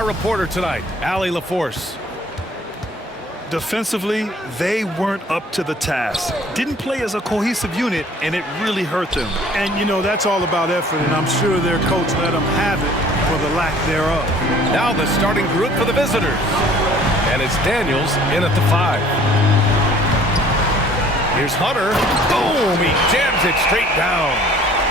Our reporter tonight, Allie LaForce. Defensively, they weren't up to the task. Didn't play as a cohesive unit, and it really hurt them. And, you know, that's all about effort, and I'm sure their coach let them have it for the lack thereof. Now the starting group for the visitors. And it's Daniels in at the 5. Here's Hunter. Boom! He jams it straight down.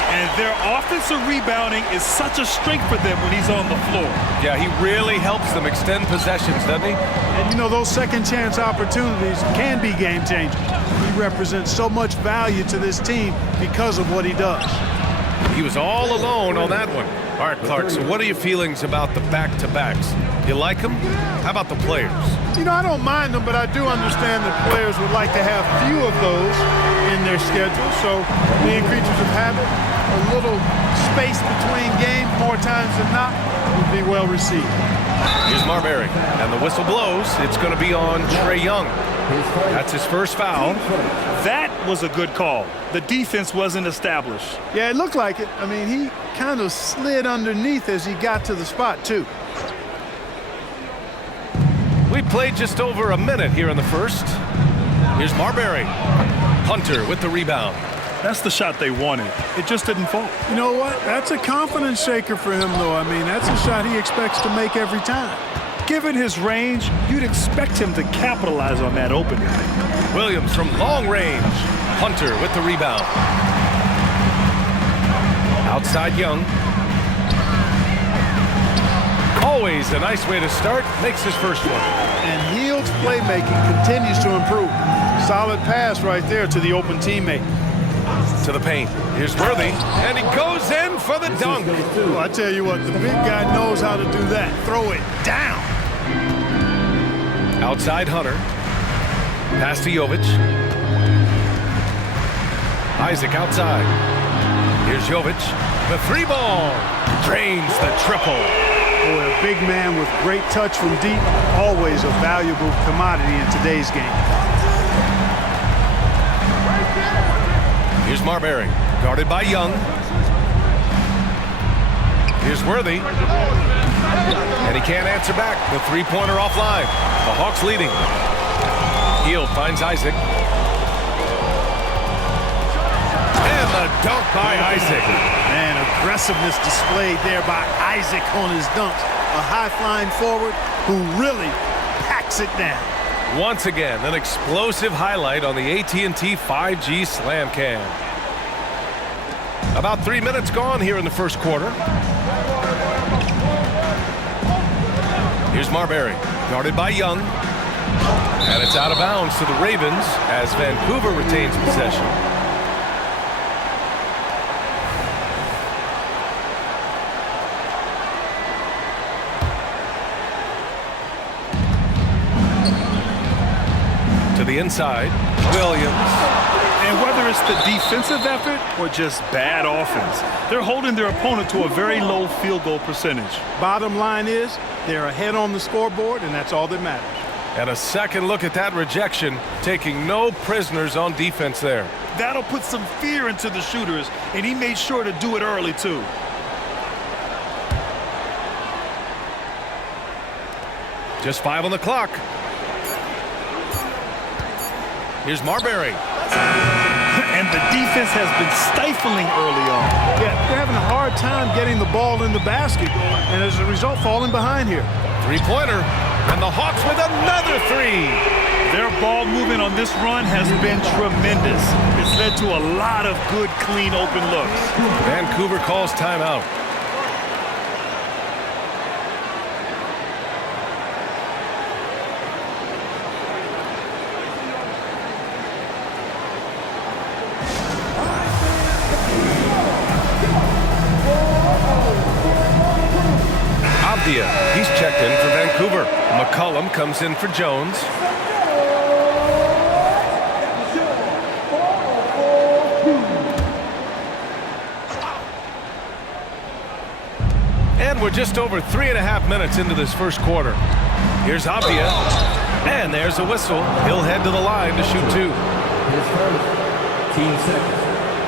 And their offensive rebounding is such a strength for them when he's on the floor. Yeah, he really helps them extend possessions, doesn't he? And, you know, those second-chance opportunities can be game-changers. He represents so much value to this team because of what he does. He was all alone on that one. All right, Clark, so what are your feelings about the back-to-backs? You like them? How about the players? You know, I don't mind them, but I do understand that players would like to have few of those in their schedule. So being creatures of habit, a little space between games more times than not would be well received. Here's Marbury, and the whistle blows. It's going to be on Trae Young. That's his first foul. That was a good call. The defense wasn't established. Yeah, it looked like it. I mean, he kind of slid underneath as he got to the spot, too. We played just over a minute here in the first. Here's Marbury. Hunter with the rebound. That's the shot they wanted. It just didn't fall. You know what? That's a confidence shaker for him, though. I mean, that's a shot he expects to make every time. Given his range, you'd expect him to capitalize on that opening. Williams from long range. Hunter with the rebound. Outside Young. Always a nice way to start. Makes his first one. And Hield's playmaking continues to improve. Solid pass right there to the open teammate. To the paint. Here's Worthy, and he goes in for the dunk. Well, I tell you what, the big guy knows how to do that. Throw it down. Outside Hunter. Pass to Jovic. Isaac outside. Here's Jovic. The 3-ball. Drains the triple. Boy, a big man with great touch from deep, always a valuable commodity in today's game. Here's Marbury, guarded by Young. Here's Worthy. And he can't answer back. The three-pointer offline. The Hawks leading. Hield finds Isaac. And the dunk by Isaac. Man, aggressiveness displayed there by Isaac on his dunks. A high-flying forward who really packs it down. Once again, an explosive highlight on the AT&T 5G Slam Cam. About 3 minutes gone here in the first quarter. Here's Marbury, guarded by Young. And it's out of bounds to the Ravens as Vancouver retains possession. To the inside, Williams. And whether it's the defensive effort or just bad offense, they're holding their opponent to a very low field goal percentage. Bottom line is, they're ahead on the scoreboard, and that's all that matters. And a second look at that rejection, taking no prisoners on defense there. That'll put some fear into the shooters, and he made sure to do it early, too. Just 5 on the clock. Here's Marbury. And the defense has been stifling early on. Yeah, they're having a hard time getting the ball in the basket, and as a result, falling behind here. Three-pointer, and the Hawks with another 3. Their ball movement on this run has been tremendous. It's led to a lot of good, clean, open looks. Vancouver calls timeout. He's checked in for Vancouver. McCollum comes in for Jones. And we're just over 3.5 minutes into this first quarter. Here's Abdia. And there's a whistle. He'll head to the line to shoot 2.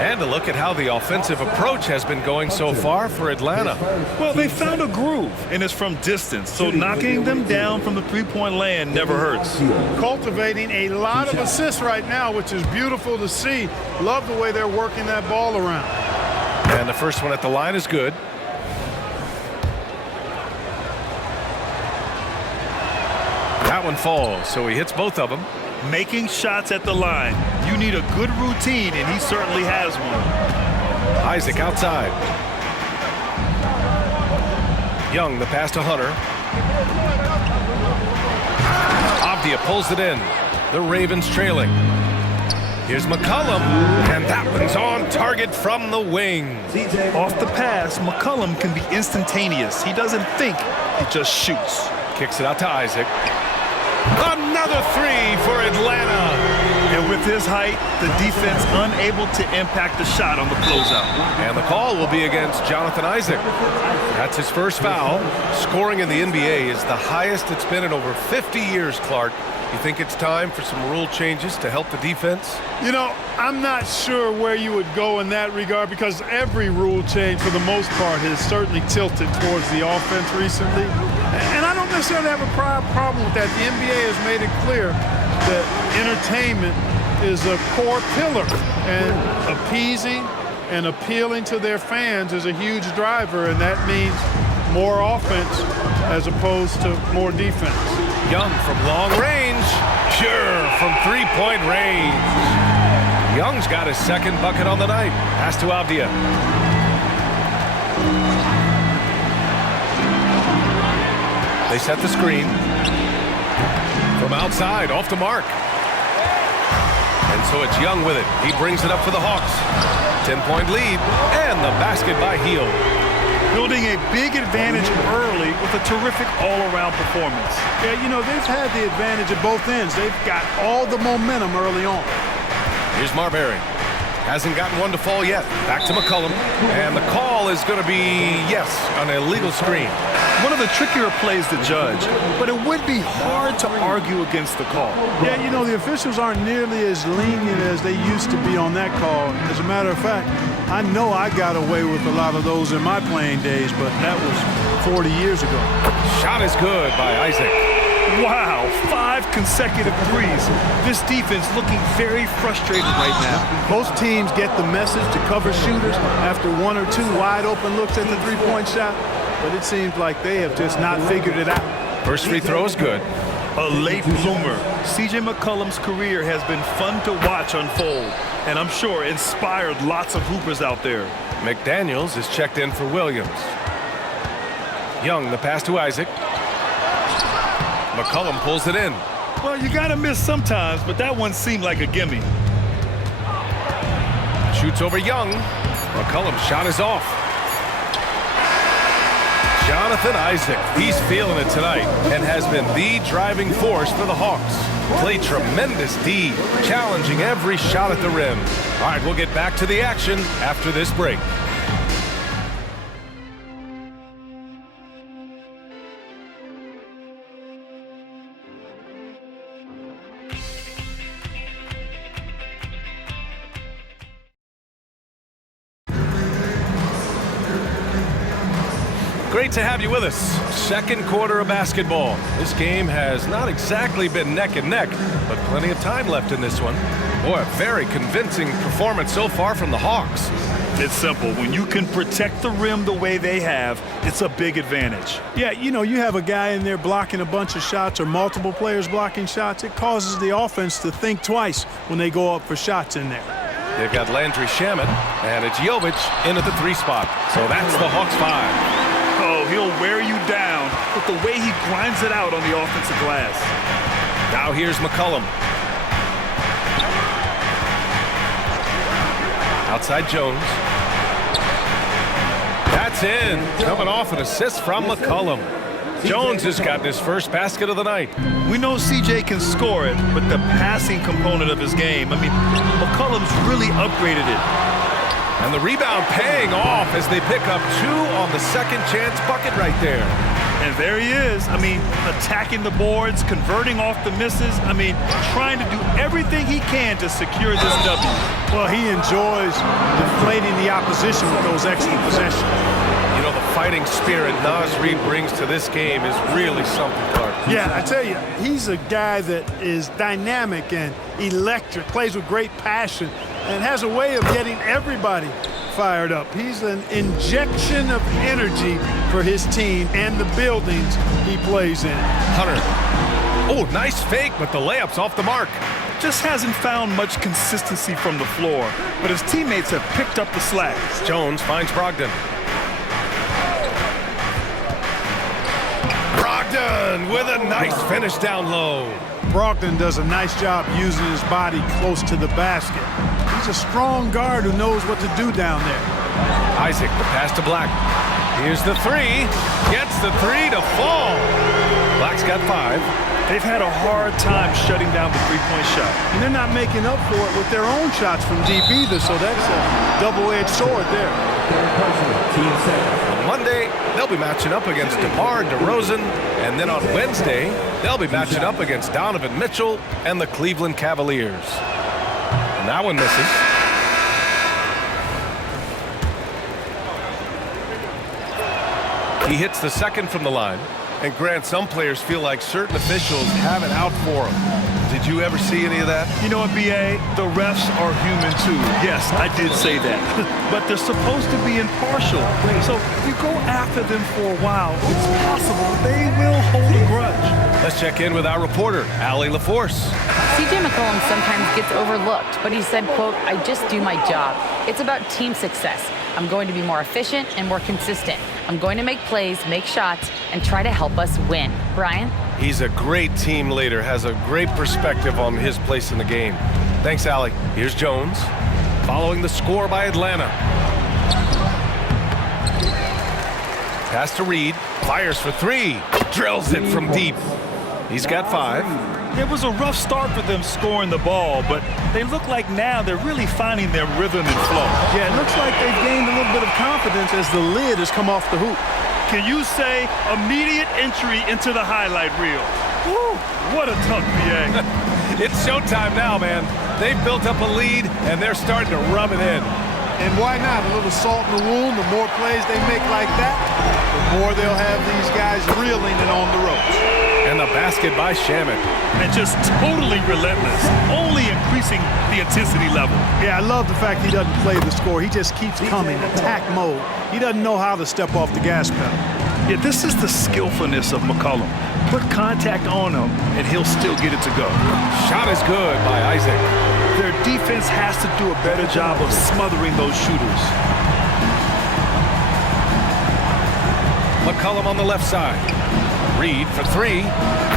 And to look at how the offensive approach has been going so far for Atlanta. Well, they found a groove, and it's from distance, so knocking them down from the three-point land never hurts. Cultivating a lot of assists right now, which is beautiful to see. Love the way they're working that ball around. And the first one at the line is good. That one falls, so he hits both of them. Making shots at the line. You need a good routine, and he certainly has one. Isaac outside. Young, the pass to Hunter. Avdia pulls it in. The Ravens trailing. Here's McCollum, and that one's on target from the wing. Off the pass, McCollum can be instantaneous. He doesn't think, he just shoots. Kicks it out to Isaac. Another three for Atlanta. And with his height, the defense unable to impact the shot on the closeout. And the call will be against Jonathan Isaac. That's his first foul. Scoring in the NBA is the highest it's been in over 50 years, Clark. You think it's time for some rule changes to help the defense? You know, I'm not sure where you would go in that regard because every rule change, for the most part, has certainly tilted towards the offense recently. And I don't necessarily have a problem with that. The NBA has made it clear that entertainment is a core pillar, and appeasing and appealing to their fans is a huge driver, and that means more offense as opposed to more defense. Young from long range. Sure, from three-point range. Young's got his second bucket on the night. Pass to Avdia. They set the screen. From outside, off to Mark. And so it's Young with it. He brings it up for the Hawks. 10-point lead, and the basket by Heel. Building a big advantage early with a terrific all-around performance. Yeah, you know, they've had the advantage at both ends. They've got all the momentum early on. Here's Marbury. Hasn't gotten one to fall yet. Back to McCollum. And the call is going to be, yes, an illegal screen. One of the trickier plays to judge, but it would be hard to argue against the call. Yeah, you know, the officials aren't nearly as lenient as they used to be on that call. As a matter of fact, I know I got away with a lot of those in my playing days, but that was 40 years ago. Shot is good by Isaac. Wow, 5 consecutive threes. This defense looking very frustrated right now. Most teams get the message to cover shooters after 1 or 2 wide open looks at the three-point shot, but it seems like they have just not figured it out. First free throw is good. A late bloomer. C.J. McCollum's career has been fun to watch unfold, and I'm sure inspired lots of hoopers out there. McDaniels is checked in for Williams. Young, the pass to Isaac. McCollum pulls it in. Well, you gotta miss sometimes, but that one seemed like a gimme. Shoots over Young. McCollum's shot is off. Jonathan Isaac, he's feeling it tonight and has been the driving force for the Hawks. Played tremendous D, challenging every shot at the rim. All right, we'll get back to the action after this break. Great to have you with us. Second quarter of basketball. This game has not exactly been neck and neck, but plenty of time left in this one. Boy, a very convincing performance so far from the Hawks. It's simple. When you can protect the rim the way they have, it's a big advantage. Yeah, you know, you have a guy in there blocking a bunch of shots or multiple players blocking shots. It causes the offense to think twice when they go up for shots in there. They've got Landry Shamet, and it's Jovic in at the 3 spot. So that's the Hawks 5. Oh, he'll wear you down with the way he grinds it out on the offensive glass. Now here's McCollum. Outside Jones. That's in. Coming off an assist from McCollum. Jones has gotten his first basket of the night. We know CJ can score it, but the passing component of his game, I mean, McCollum's really upgraded it. And the rebound paying off as they pick up 2 on the second chance bucket right there. And there he is. I mean, attacking the boards, converting off the misses. I mean, trying to do everything he can to secure this W. Well, he enjoys deflating the opposition with those extra possessions. You know, the fighting spirit Naz Reid brings to this game is really something, Clark. Yeah, I tell you, he's a guy that is dynamic and electric, plays with great passion, and has a way of getting everybody fired up. He's an injection of energy for his team and the buildings he plays in. Hunter. Oh, nice fake, but the layup's off the mark. Just hasn't found much consistency from the floor, but his teammates have picked up the slack. Jones finds Brogdon. Brogdon with a nice finish down low. Brogdon does a nice job using his body close to the basket. He's a strong guard who knows what to do down there. Isaac, the pass to Black. Here's the three. Gets the three to fall. Black's got 5. They've had a hard time shutting down the three-point shot. And they're not making up for it with their own shots from deep either, so that's a double-edged sword there. On Monday, they'll be matching up against DeMar DeRozan, and then on Wednesday, they'll be matching up against Donovan Mitchell and the Cleveland Cavaliers. And that one misses. He hits the second from the line. And Grant, some players feel like certain officials have it out for them. Did you ever see any of that? You know what, B.A.? The refs are human too. Yes, I did say that. But they're supposed to be impartial. So if you go after them for a while, it's possible they will hold a grudge. Let's check in with our reporter, Allie LaForce. CJ McCollum sometimes gets overlooked, but he said, quote, "I just do my job. It's about team success. I'm going to be more efficient and more consistent. I'm going to make plays, make shots, and try to help us win." Brian? He's a great team leader, has a great perspective on his place in the game. Thanks, Allie. Here's Jones, following the score by Atlanta. Pass to Reed, fires for 3, drills it from deep. He's got 5. It was a rough start for them scoring the ball, but they look like now they're really finding their rhythm and flow. Yeah, it looks like they've gained a little bit of confidence as the lid has come off the hoop. Can you say immediate entry into the highlight reel? Woo, what a tough BA. It's showtime now, man. They've built up a lead, and they're starting to rub it in. And why not? A little salt in the wound. The more plays they make like that, the more they'll have these guys reeling it on the ropes. And the basket by Shaman. And just totally relentless, only increasing the intensity level. Yeah, I love the fact he doesn't play the score. He just keeps coming, attack mode. He doesn't know how to step off the gas pedal. Yeah, this is the skillfulness of McCollum. Put contact on him, and he'll still get it to go. Shot is good by Isaac. Their defense has to do a better job of smothering those shooters. McCollum on the left side. Reed for 3.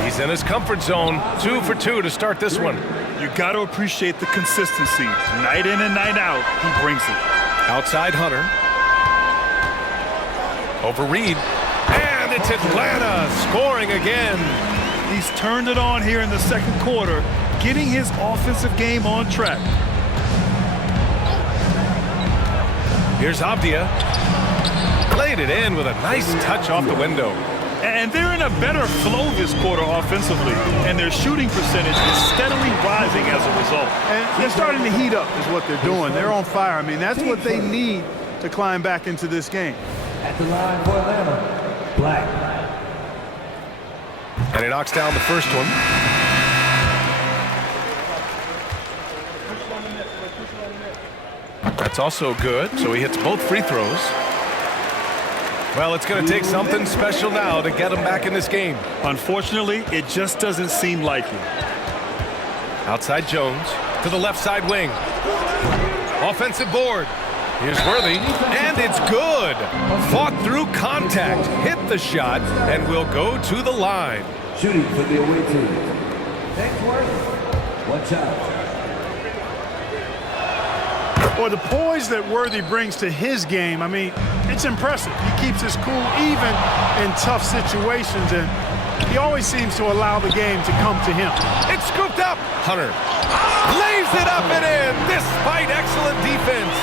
He's in his comfort zone. 2 for 2 to start this one. You got to appreciate the consistency. Night in and night out, he brings it. Outside Hunter. Over Reed. And it's Atlanta scoring again. He's turned it on here in the second quarter, getting his offensive game on track. Here's Avdia. Laid it in with a nice touch off the window. And they're in a better flow this quarter offensively, and their shooting percentage is steadily rising as a result. And they're starting to heat up is what they're doing. They're on fire. I mean, that's what they need to climb back into this game. At the line for Atlanta, Black. And he knocks down the first one. That's also good, so he hits both free throws. Well, it's going to take something special now to get him back in this game. Unfortunately, it just doesn't seem likely. Outside Jones to the left side wing. Offensive board. Here's Worthy, and it's good. Fought through contact, hit the shot, and will go to the line. Shooting for the away team. Next work. One shot. Or the poise that Worthy brings to his game, I mean, it's impressive. He keeps his cool even in tough situations, and he always seems to allow the game to come to him. It's scooped up. Hunter lays it up and in despite excellent defense.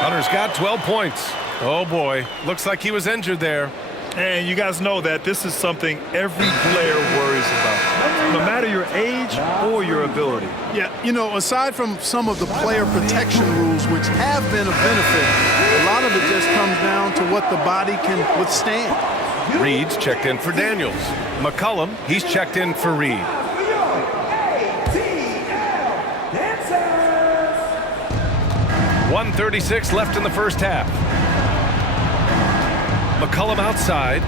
Hunter's got 12 points. Oh boy, looks like he was injured there. And you guys know that this is something every player worries about, no matter your age or your ability. Yeah, you know, aside from some of the player protection rules, which have been a benefit, a lot of it just comes down to what the body can withstand. Reed's checked in for Daniels. McCollum, he's checked in for Reed. 1:36 left in the first half. McCollum outside.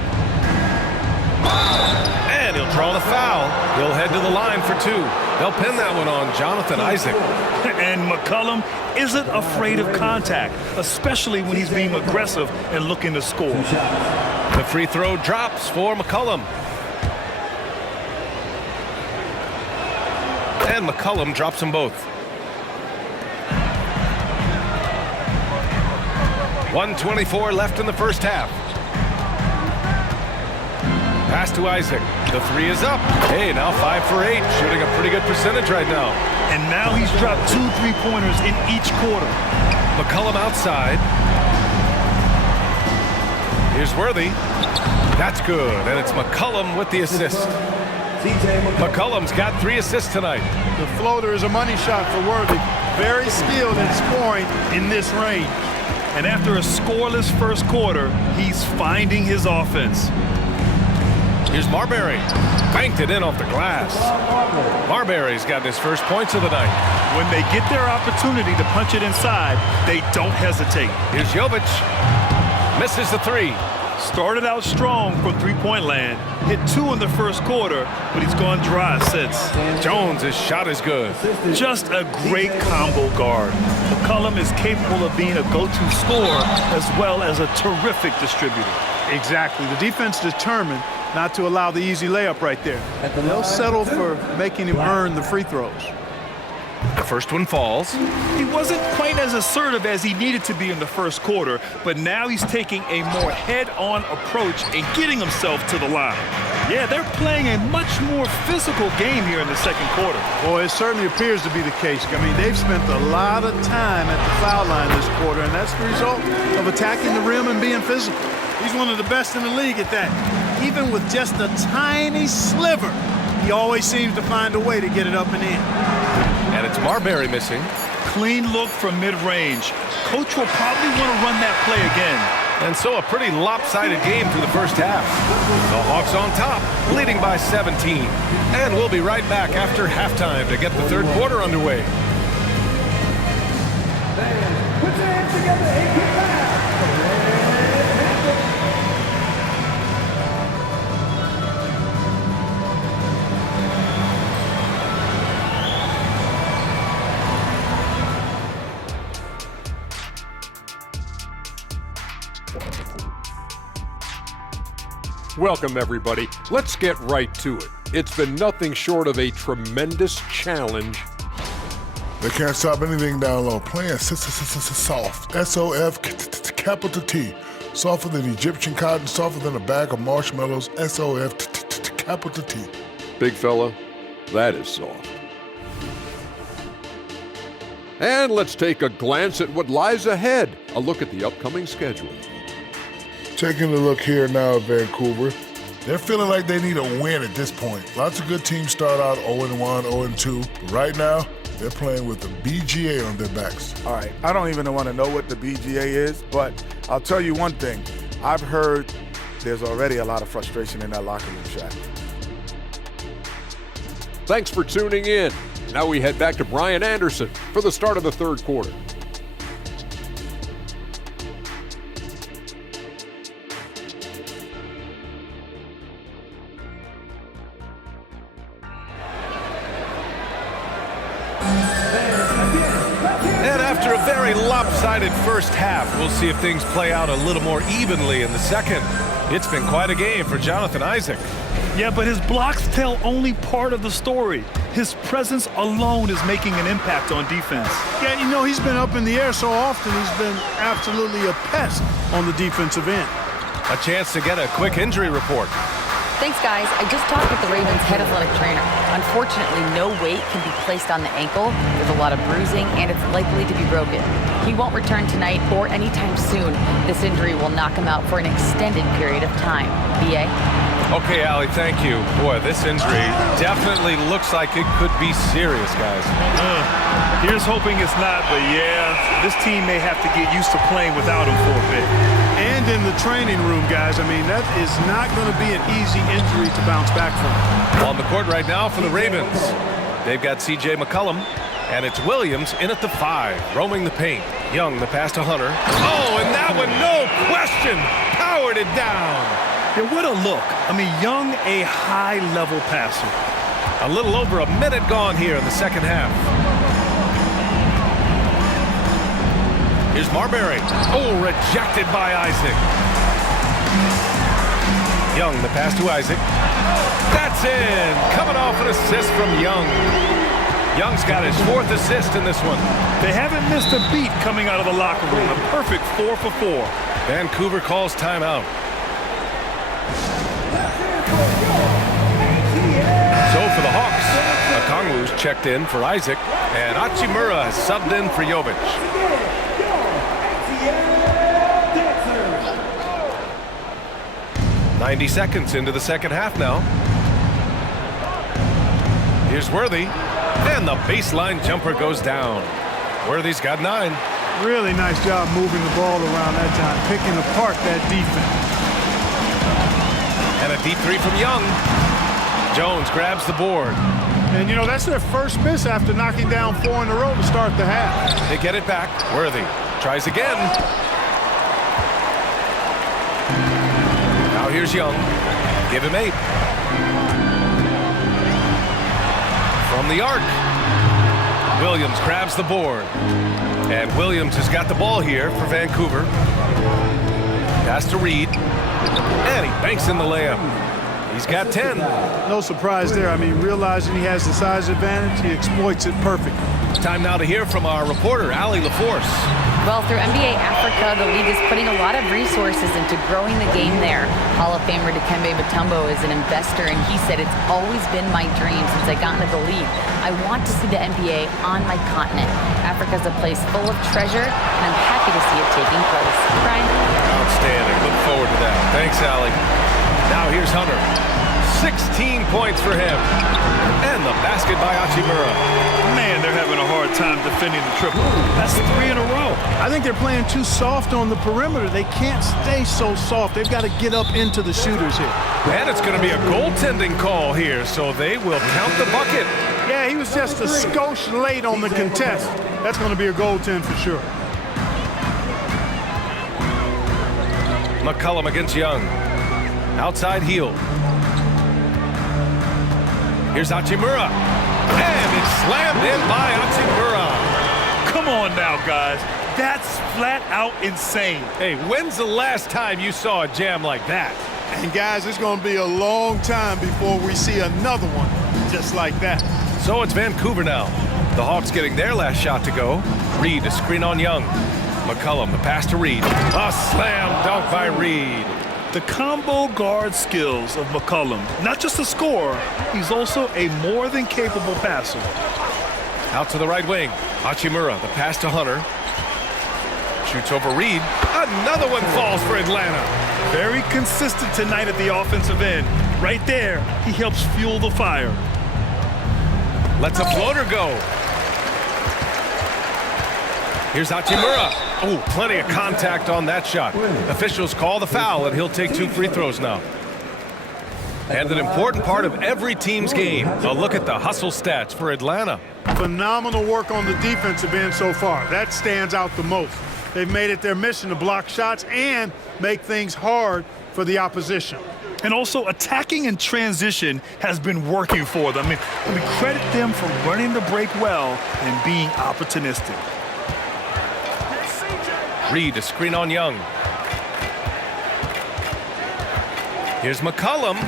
And he'll draw the foul. He'll head to the line for two. They'll pin that one on Jonathan Isaac. And McCollum isn't afraid of contact, especially when he's being aggressive and looking to score. The free throw drops for McCollum. And McCollum drops them both. 1:24 left in the first half. Pass to Isaac. The three is up. Hey, now 5 for 8, shooting a pretty good percentage right now. And now he's dropped 2 3-pointers in each quarter. McCollum outside. Here's Worthy. That's good, and it's McCollum with the assist. McCollum's got 3 assists tonight. The floater is a money shot for Worthy. Very skilled in scoring in this range. And after a scoreless first quarter, he's finding his offense. Here's Marbury. Banked it in off the glass. Marbury's got his first points of the night. When they get their opportunity to punch it inside, they don't hesitate. Here's Jovic. Misses the 3. Started out strong from three-point land. Hit 2 in the first quarter, but he's gone dry since. Jones' shot is good. Just a great combo guard. McCollum is capable of being a go-to scorer as well as a terrific distributor. Exactly. The defense determined not to allow the easy layup right there. They'll settle for making him earn the free throws. The first one falls. He wasn't quite as assertive as he needed to be in the first quarter, but now he's taking a more head-on approach and getting himself to the line. Yeah, they're playing a much more physical game here in the second quarter. Boy, it certainly appears to be the case. I mean, they've spent a lot of time at the foul line this quarter, and that's the result of attacking the rim and being physical. He's one of the best in the league at that. Even with just a tiny sliver, he always seems to find a way to get it up and in. And it's Marbury missing. Clean look from mid-range. Coach will probably want to run that play again. And so a pretty lopsided game through the first half. The Hawks on top, leading by 17. And we'll be right back after halftime to get the third quarter underway. Put your hands together and get back. Welcome, everybody. Let's get right to it. It's been nothing short of a tremendous challenge. They can't stop anything down low. Playing soft. S-O-F capital T. Softer than Egyptian cotton, softer than a bag of marshmallows. S-O-F capital T. Big fella, that is soft. And let's take a glance at what lies ahead. A look at the upcoming schedule. Taking a look here now at Vancouver. They're feeling like they need a win at this point. Lots of good teams start out 0-1, 0-2. But right now, they're playing with the BGA on their backs. All right, I don't even want to know what the BGA is, but I'll tell you one thing. I've heard there's already a lot of frustration in that locker room, Shaq. Thanks for tuning in. Now we head back to Brian Anderson for the start of the third quarter. Lopsided first half. We'll see if things play out a little more evenly in the second. It's been quite a game for Jonathan Isaac. Yeah, but his blocks tell only part of the story. His presence alone is making an impact on defense. Yeah, you know, he's been up in the air so often, he's been absolutely a pest on the defensive end. A chance to get a quick injury report. Thanks, guys. I just talked with the Ravens' head athletic trainer. Unfortunately, no weight can be placed on the ankle. There's a lot of bruising, and it's likely to be broken. He won't return tonight or anytime soon. This injury will knock him out for an extended period of time. B.A.? Okay, Allie, thank you. Boy, this injury definitely looks like it could be serious, guys. Here's hoping it's not, but yeah, this team may have to get used to playing without him for a bit. And in the training room, guys, I mean, that is not going to be an easy injury to bounce back from. On the court right now for the Ravens, they've got C.J. McCollum, and it's Williams in at the 5, roaming the paint. Young, the pass to Hunter. Oh, and that one, no question, powered it down. Yeah, what a look. I mean, Young, a high-level passer. A little over a minute gone here in the second half. Here's Marbury. Oh, rejected by Isaac. Young, the pass to Isaac. That's in. Coming off an assist from Young. Young's got his 4th assist in this one. They haven't missed a beat coming out of the locker room. A perfect 4 for 4. Vancouver calls timeout. So for the Hawks, Okongwu's checked in for Isaac, and Hachimura has subbed in for Jovic. "90 seconds into the second half now. Here's Worthy, and the baseline jumper goes down. Worthy's got 9. Really nice job moving the ball around that time, picking apart that defense. And a deep 3 from Young. Jones grabs the board. And, you know, that's their first miss after knocking down 4 in a row to start the half. They get it back. Worthy tries again. Now here's Young. Give him 8. From the arc. Williams grabs the board. And Williams has got the ball here for Vancouver. Pass to Reed. And he banks in the layup. He's got 10. No surprise there. I mean, realizing he has the size advantage, he exploits it perfectly. It's time now to hear from our reporter, Allie LaForce. Well, through NBA Africa, the league is putting a lot of resources into growing the game there. Hall of Famer Dikembe Mutombo is an investor, and he said, "It's always been my dream since I got into the league. I want to see the NBA on my continent. Africa's a place full of treasure, and I'm happy to see it taking place." Brian? Outstanding. Look forward to that. Thanks, Allie. Now here's Hunter. 16 points for him. And the basket by Hachimura. Man, they're having a hard time defending the triple. That's 3 in a row. I think they're playing too soft on the perimeter. They can't stay so soft. They've got to get up into the shooters here. And it's going to be a goaltending call here, so they will count the bucket. Yeah, he was just a skosh late on the contest. That's going to be a goaltend for sure. McCollum against Young. Outside heel. Here's Hachimura. And it's slammed in by Hachimura. Come on now, guys. That's flat out insane. Hey, when's the last time you saw a jam like that? And guys, it's going to be a long time before we see another one just like that. So it's Vancouver now. The Hawks getting their last shot to go. Reed, a screen on Young. McCollum, the pass to Reed. A slam dunk by Reed. The combo guard skills of McCollum, not just a scorer, he's also a more than capable passer. Out to the right wing. Hachimura, the pass to Hunter. Shoots over Reed. Another one falls for Atlanta. Very consistent tonight at the offensive end. Right there, he helps fuel the fire. Lets a floater go. Here's Hachimura. Oh, plenty of contact on that shot. Officials call the foul, and he'll take 2 free throws now. And an important part of every team's game, a look at the hustle stats for Atlanta. Phenomenal work on the defensive end so far. That stands out the most. They've made it their mission to block shots and make things hard for the opposition. And also, attacking in transition has been working for them. I mean, credit them for running the break well and being opportunistic. Reed, a screen on Young. Here's McCollum.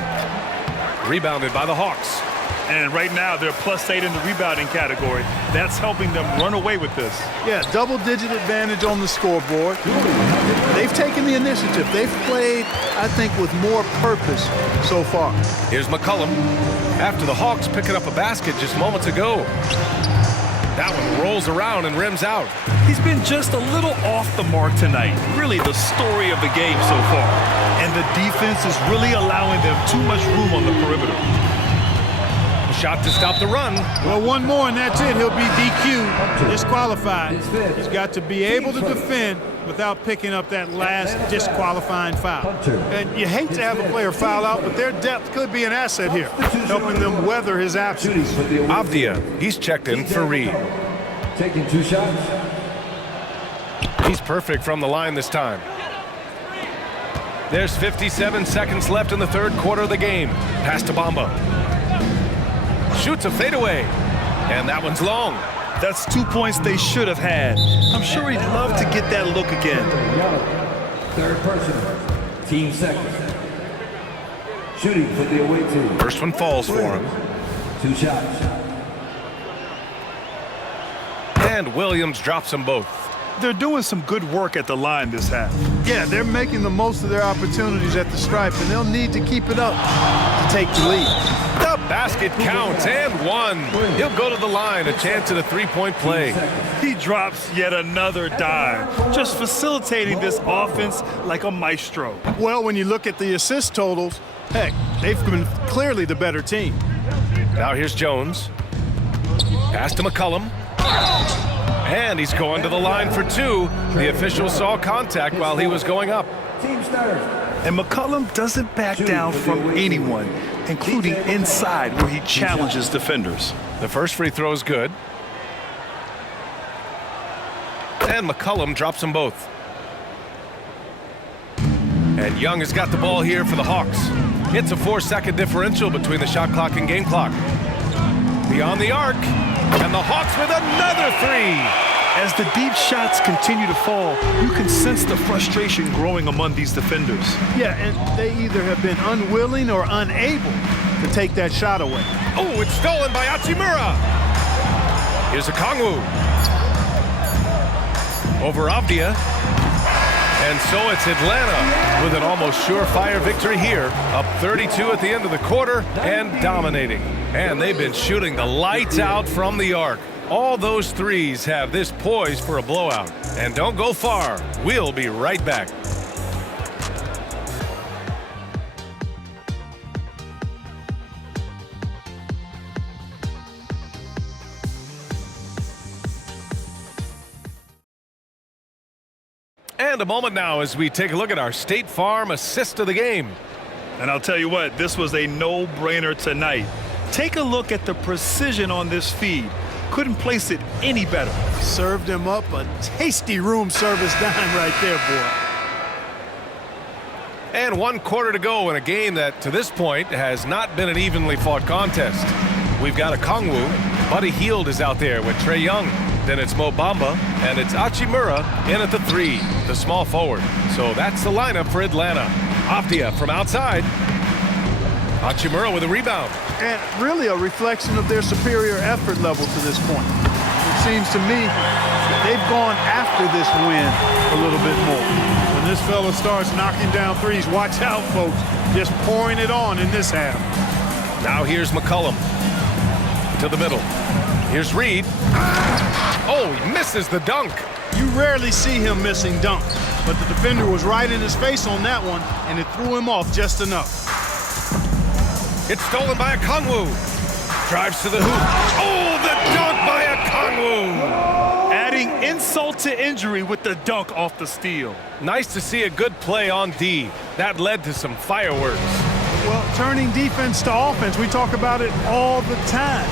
Rebounded by the Hawks. And right now, they're +8 in the rebounding category. That's helping them run away with this. Yeah, double-digit advantage on the scoreboard. They've taken the initiative. They've played, I think, with more purpose so far. Here's McCollum. After the Hawks picking up a basket just moments ago. That one rolls around and rims out. He's been just a little off the mark tonight. Really the story of the game so far. And the defense is really allowing them too much room on the perimeter. A shot to stop the run. Well, one more and that's it. He'll be DQ'd, disqualified. He's got to be able to defend without picking up that last disqualifying foul. And you hate to have a player foul out, but their depth could be an asset here, helping them weather his absence. Avdia, he's checked in for Reed. Taking 2 shots. He's perfect from the line this time. There's 57 seconds left in the third quarter of the game. Pass to Bamba. Shoots a fadeaway, and that one's long. That's 2 points they should have had. I'm sure he'd love to get that look again. Third personal. Team second. Shooting for the away team. First one falls for him. 2 shots. And Williams drops them both. They're doing some good work at the line this half. Yeah, they're making the most of their opportunities at the stripe, and they'll need to keep it up to take the lead. The basket counts, and one. He'll go to the line, a chance at a three-point play. He drops yet another dime, just facilitating this offense like a maestro. Well, when you look at the assist totals, heck, they've been clearly the better team. Now here's Jones. Pass to McCollum. And he's going to the line for 2. The official saw contact while he was going up. Team starter. And McCollum doesn't back down from anyone, including inside where he challenges defenders. The first free throw is good. And McCollum drops them both. And Young has got the ball here for the Hawks. It's a 4-second differential between the shot clock and game clock. Beyond the arc. And the Hawks with another 3. As the deep shots continue to fall, you can sense the frustration growing among these defenders. Yeah, and they either have been unwilling or unable to take that shot away. Oh, it's stolen by Hachimura. Here's Okongwu. Over Avdia. And so it's Atlanta with an almost surefire victory here. Up 32 at the end of the quarter and dominating. And they've been shooting the lights out from the arc. All those threes have this poised for a blowout. And don't go far. We'll be right back. And a moment now as we take a look at our State Farm assist of the game. And I'll tell you what, this was a no-brainer tonight. Take a look at the precision on this feed. Couldn't place it any better. Served him up a tasty room service dime right there, boy. And 1 quarter to go in a game that, to this point, has not been an evenly fought contest. We've got Okongwu. Buddy Hield is out there with Trae Young. Then it's Mo Bamba, and it's Hachimura in at the 3, the small forward. So that's the lineup for Atlanta. Avdia from outside. Hachimura with a rebound. And really a reflection of their superior effort level to this point. It seems to me they've gone after this win a little bit more. When this fella starts knocking down threes, watch out, folks. Just pouring it on in this half. Now here's McCollum to the middle. Here's Reed. Oh, he misses the dunk. You rarely see him missing dunks, but the defender was right in his face on that one, and it threw him off just enough. It's stolen by Okongwu. Drives to the hoop. Oh, the dunk by Okongwu. Adding insult to injury with the dunk off the steal. Nice to see a good play on D. That led to some fireworks. Well, turning defense to offense, we talk about it all the time.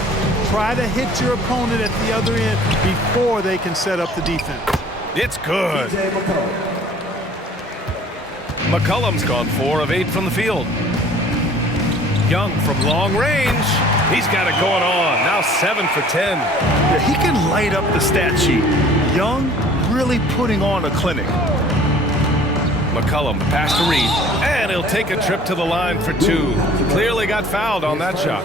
Try to hit your opponent at the other end before they can set up the defense. It's good. McCollum's gone 4 of 8 from the field. Young from long range. He's got it going on. Now 7 for 10. Yeah, he can light up the stat sheet. Young really putting on a clinic. McCollum, the pass to Reed. And he'll take a trip to the line for 2. Clearly got fouled on that shot.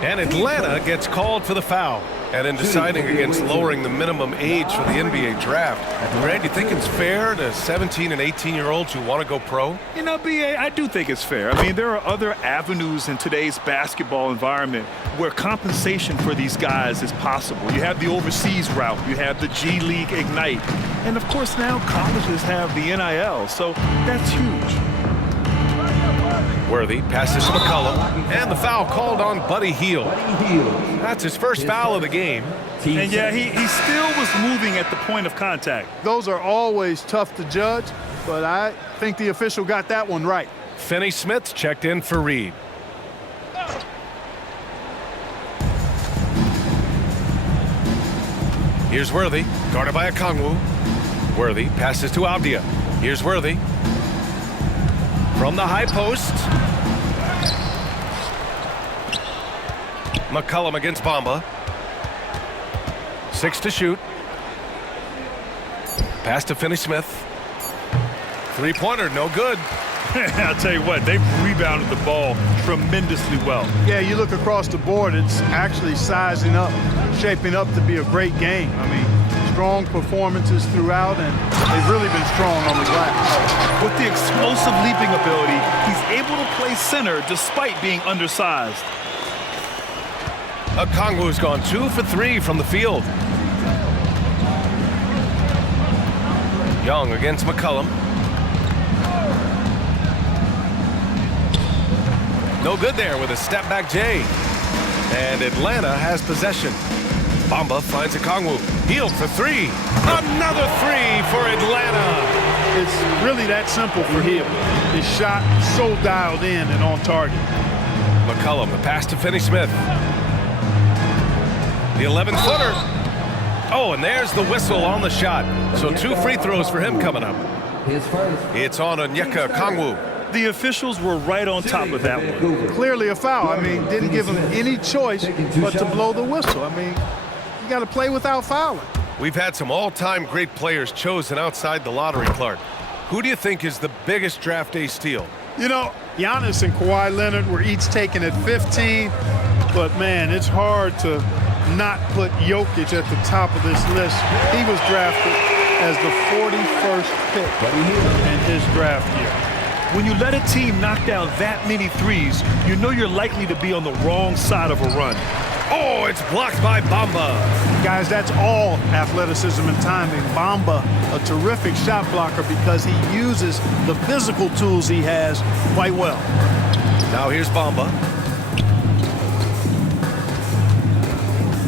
And Atlanta gets called for the foul. And in deciding against lowering the minimum age for the NBA draft, Grant, do you think it's fair to 17 and 18-year-olds who want to go pro? You know, B.A., I do think it's fair. I mean, there are other avenues in today's basketball environment where compensation for these guys is possible. You have the overseas route. You have the G League Ignite. And, of course, now colleges have the NIL, so that's huge. Worthy passes to McCollum, and the foul called on Buddy Hield. That's his first foul of the game. And, yeah, he still was moving at the point of contact. Those are always tough to judge, but I think the official got that one right. Finney-Smith checked in for Reed. Here's Worthy, guarded by Okongwu. Worthy passes to Avdia. Here's Worthy. From the high post. McCollum against Bamba. 6 to shoot. Pass to Finney-Smith. Three-pointer, no good. I'll tell you what, they've rebounded the ball tremendously well. Yeah, you look across the board, it's actually sizing up, shaping up to be a great game. I mean, strong performances throughout, and they've really been strong on the glass. With the explosive leaping ability, he's able to play center despite being undersized. Okongwu's gone 2 for 3 from the field. Young against McCollum. No good there with a step-back J. And Atlanta has possession. Bamba finds Okongwu. Hield for 3. Another 3 for Atlanta. It's really that simple for him. His shot so dialed in and on target. McCollum, the pass to Finney-Smith. The 11-footer. Oh, and there's the whistle on the shot. So 2 free throws for him coming up. It's on Onyeka Okongwu. The officials were right on top of that one. Clearly a foul. I mean, didn't give him any choice but to blow the whistle. I mean, you got to play without fouling. We've had some all-time great players chosen outside the lottery, Clark. Who do you think is the biggest draft day steal? You know, Giannis and Kawhi Leonard were each taken at 15, but man, it's hard to not put Jokic at the top of this list. He was drafted as the 41st pick in his draft year. When you let a team knock down that many threes, you know you're likely to be on the wrong side of a run. Oh, it's blocked by Bamba. Guys, that's all athleticism and timing. Bamba, a terrific shot blocker because he uses the physical tools he has quite well. Now here's Bamba.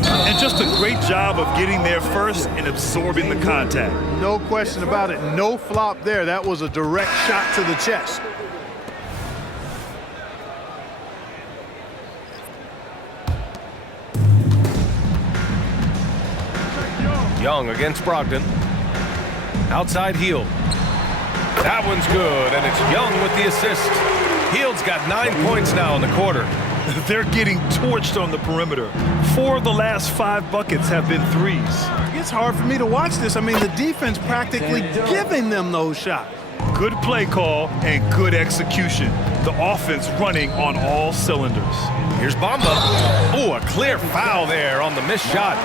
And just a great job of getting there first and absorbing the contact. No question about it. No flop there. That was a direct shot to the chest. Young against Brogdon. Outside Hield. That one's good, and it's Young with the assist. Hield's got 9 points now in the quarter. They're getting torched on the perimeter. 4 of the last 5 buckets have been threes. It's hard for me to watch this. I mean, the defense practically giving them those shots. Good play call and good execution. The offense running on all cylinders. Here's Bamba. Oh, a clear foul there on the missed shot.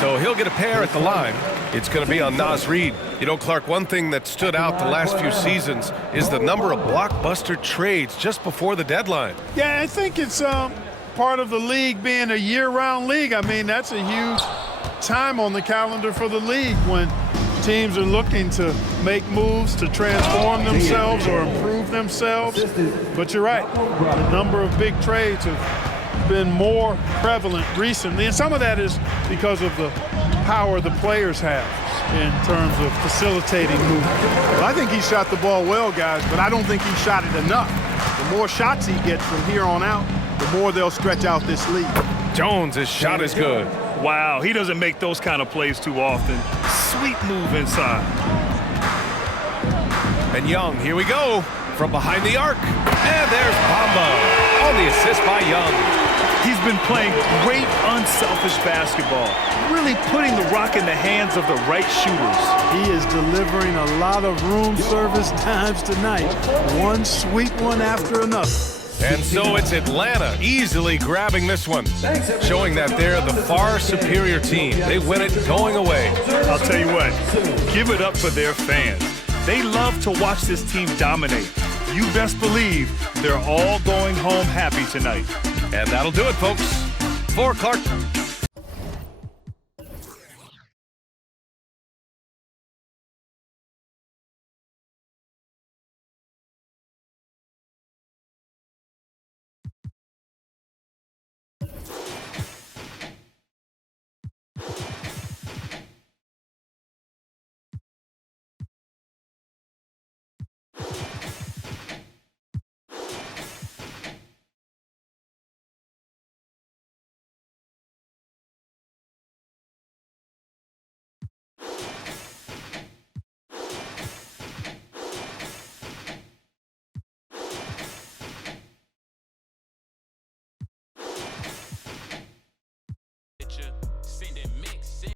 So he'll get a pair at the line. It's going to be on Naz Reid. You know, Clark, one thing that stood out the last few seasons is the number of blockbuster trades just before the deadline. Yeah, I think it's part of the league being a year-round league. I mean, that's a huge time on the calendar for the league when teams are looking to make moves to transform themselves or improve themselves. But you're right, the number of big trades have been more prevalent recently, and some of that is because of the power the players have in terms of facilitating movement. Well, I think he shot the ball well, guys, but I don't think he shot it enough. The more shots he gets from here on out, the more they'll stretch out this league. Jones' shot is good. Wow, he doesn't make those kind of plays too often. Sweet move inside. And Young, here we go, from behind the arc. And there's Bamba on the assist by Young. He's been playing great, unselfish basketball, really putting the rock in the hands of the right shooters. He is delivering a lot of room service times tonight. One sweet one after another. And so it's Atlanta easily grabbing this one, showing that they're the far superior team. They win it going away. I'll tell you what, give it up for their fans. They love to watch this team dominate. You best believe they're all going home happy tonight. And that'll do it, folks. For Clark